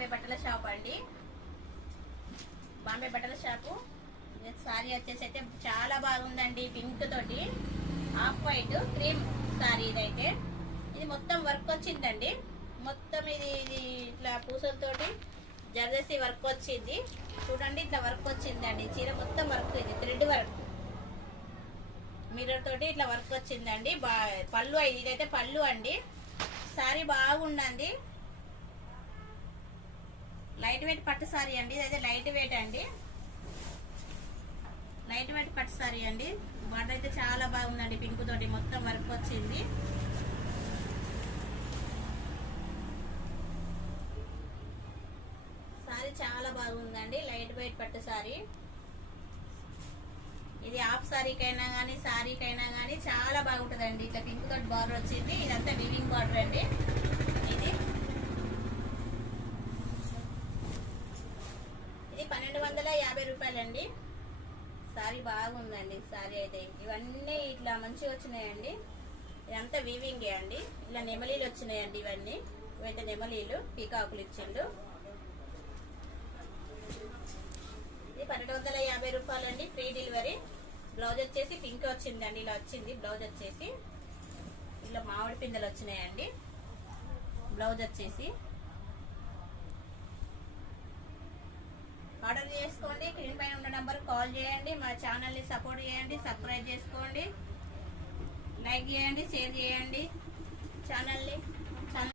బాంబే బట్టల షాప్ అండి. బాంబే బట్టల షాపు. సారీ వచ్చేసి అయితే చాలా బాగుందండి. పింక్ తోటి ఆఫ్ వైట్ క్రీమ్ సారీ ఇదైతే. ఇది మొత్తం వర్క్ వచ్చిందండి. మొత్తం ఇది ఇట్లా పూసలతోటి జర్దసి వర్క్ వచ్చింది. చూడండి ఇట్లా వర్క్ వచ్చిందండి. చీర మొత్తం వర్క్, ఇది థ్రెడ్ వర్క్, మిర్రర్ తోటి ఇట్లా వర్క్ వచ్చిందండి. పళ్ళు ఇదైతే పళ్ళు అండి. సారీ బాగుందండి. లైట్ వెయిట్ పట్టు సారీ అండి. ఇదైతే లైట్ వెయిట్ అండి. లైట్ వెయిట్ పట్టు సారీ అండి. బార్డర్ అయితే చాలా బాగుందండి. పింక్ తోటి మొత్తం వర్క్ వచ్చింది. సారీ చాలా బాగుందండి. లైట్ వెయిట్ పట్టు సారీ. ఇది హాఫ్ సారీకైనా కానీ సారీకైనా కానీ చాలా బాగుంటుందండి. ఇట్లా పింక్ తోటి బార్డర్ వచ్చింది. ఇదంతా వివింగ్ బార్డర్ అండి. ఇది 1250 రూపాయలండి. సారీ బాగుందండి. సారీ అయితే ఇవన్నీ ఇట్లా మంచిగా వచ్చినాయండి. ఇదంతా వీవింగే అండి. ఇలా నెమలీలు వచ్చినాయండి. ఇవైతే నెమలీలు పీకాకులు ఇచ్చిండు. ఇది 1250 రూపాయలండి. Free delivery. బ్లౌజ్ వచ్చేసి పింక్ వచ్చిందండి. ఇలా వచ్చింది బ్లౌజ్ వచ్చేసి. ఇలా మామిడి పిందెలు వచ్చినాయండి. బ్లౌజ్ వచ్చేసి ఆర్డర్ చేసుకోండి. స్క్రీన్ పైన ఉన్న నంబర్ కాల్ చేయండి. మా ఛానల్ని సపోర్ట్ చేయండి. సబ్స్క్రైబ్ చేసుకోండి. లైక్ చేయండి, షేర్ చేయండి ఛానల్ని.